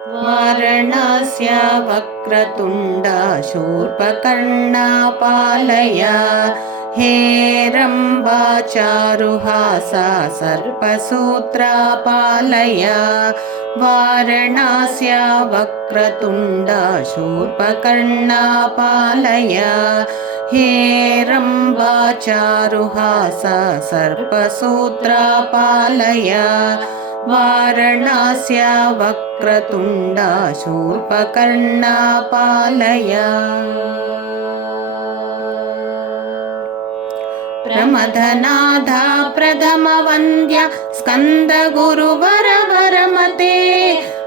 वारणस्य वक्रतुण्डा शूर्पकर्णा पालय। हेरम्बा चारुहासा सर्पसूत्रा पालय। वारणस्य वक्रतुण्डा शूर्पकर्णा पालय। हेरम्बा चारुहासा सर्पसूत्रा पालय। वारणस्य वक्रतुण्डा शूर्पकर्णा पालय। प्रमथनाथा प्रथमवन्द्य स्कन्दगुरुवर वरमते।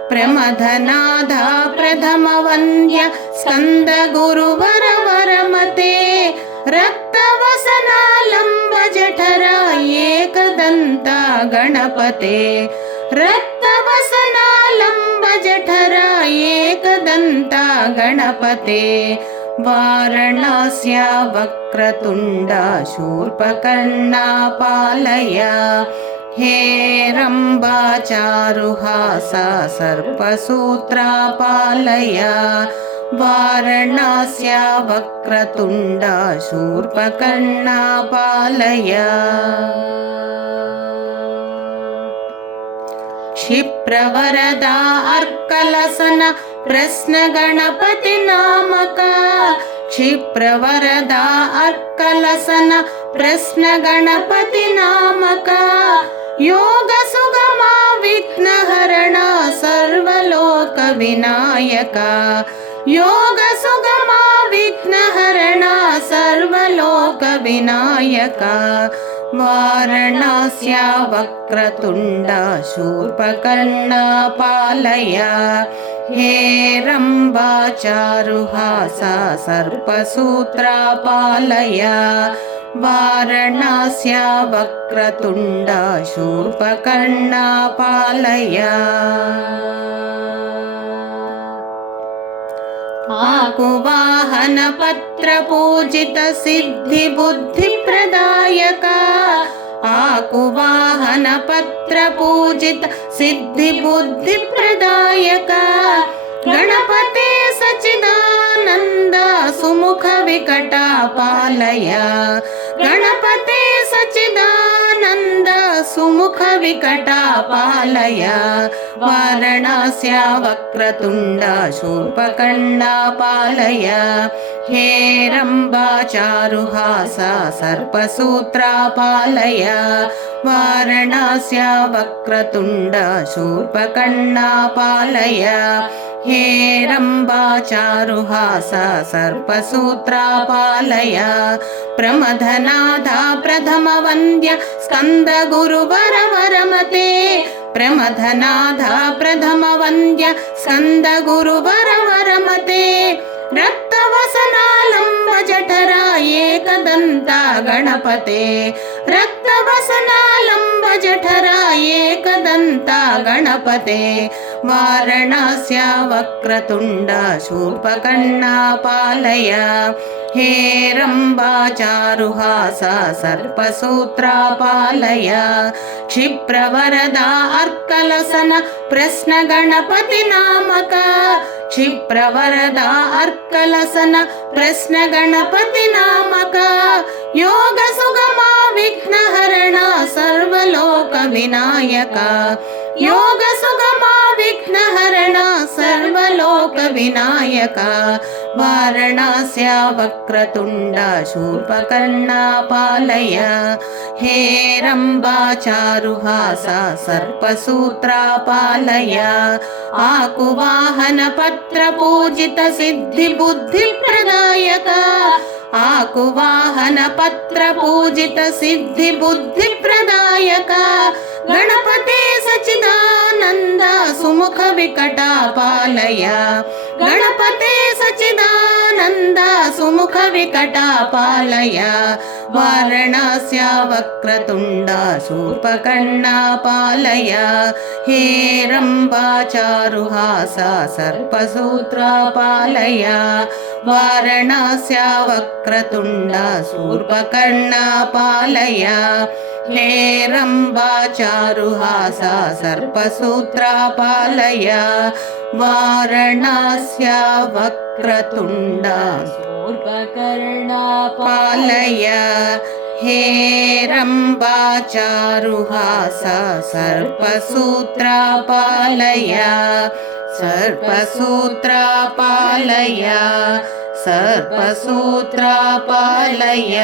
प्रमथनाथा प्रथमवन्द्य स्कन्दगुरुवर वरमते। रक्तवसनालम्ब जठरा एकदन्ता गणपते। रक्तवसनालम्ब जठरा एकदन्ता गणपते। वारणस्य वक्रतुण्डा शूर्पकर्णा पालय। हेरम्बा चारुहासा सर्पसूत्रा पालय। वारणस्य वक्रतुण्डा शूर्पकर्णा पालय। क्षिप्रवरदा अर्कलसन प्रश्नगणपति नामका। क्षिप्रवरदा अर्कलसन प्रश्नगणपति नामका। योगसुगमा विघ्नहरणा सर्वलोकविनायका। योगसुगमा विघ्नहरणा सर्वलोकविनायका। वारणस्य वक्रतुण्डा शूर्पकर्णा पालय। हेरम्बा चारुहासा सर्पसूत्रा पालय। वारणस्य वक्रतुण्डा शूर्पकर्णा पालय। आकुवाहन पत्रपूजित सिद्धिबुद्धिप्रदायका। आकुवाहन पत्रपूजित सिद्धिबुद्धिप्रदायका। गणपते सच्चिदानन्द सुमुख विकटा पालय। गणपते सच्चिदानन्द सुमुख विकटा पालय। वारणस्य वक्रतुण्डा शूर्पकर्णा पालय। हेरम्बा चारुहासा सर्पसूत्रा पालय। वारणस्य वक्रतुण्डा शूर्पकर्णा पालय। हेरम्बा चारुहासा सर्पसूत्रा पालय। प्रमथनाथा प्रथमवन्द्य स्कन्दगुरुवर वरमते। प्रमथनाथा प्रथमवन्द्य स्कन्दगुरुवर वरमते। रक्तवसनालम्ब जठरा एकदन्ता गणपते। रक्तवसनालम्ब जठरा एकदन्ता गणपते। वारणस्य वक्रतुण्डा शूर्पकर्णा पालय। हेरम्बा चारुहासा सर्पसूत्रा पालय। क्षिप्रवरदा अर्कलसन प्रश्नगणपति नामका। क्षिप्रवरदा अर्कलसन प्रश्नगणपति नामका। योगसुगमा विघ्नहरणा सर्वलोकविनायका। योगसुगमा विघ्नहरणा सर्वलोकविनायका। वारणस्य वक्रतुण्डा शूर्पकर्णा पालय। हेरम्बा चारुहासा सर्पसूत्रा पालय। आकुवाहन पत्रपूजित सिद्धिबुद्धिप्रदायका। आकुवाहन पत्रपूजित सिद्धिबुद्धिप्रदायका। गणपते सच्चिदानन्द सुमुख विकटा पालय। गणपते सच्चिदानन्द सुमुख विकटा पालय। वारणस्य वक्रतुण्डा शूर्पकर्णा पालय। हेरम्बा चारुहासा सर्पसूत्रा पालय। वारणस्य वक्रतुण्डा शूर्पकर्णा पालय। हेरम्बा चारुहासा सर्पसूत्रा पालय। वाराणस्या वक्रतुण्डा शूर्पकर्णा पालय हेरम्बा चारुहास सर्पसूत्रा पालय सर्पसूत्रा पालय सर्पसूत्रा पालय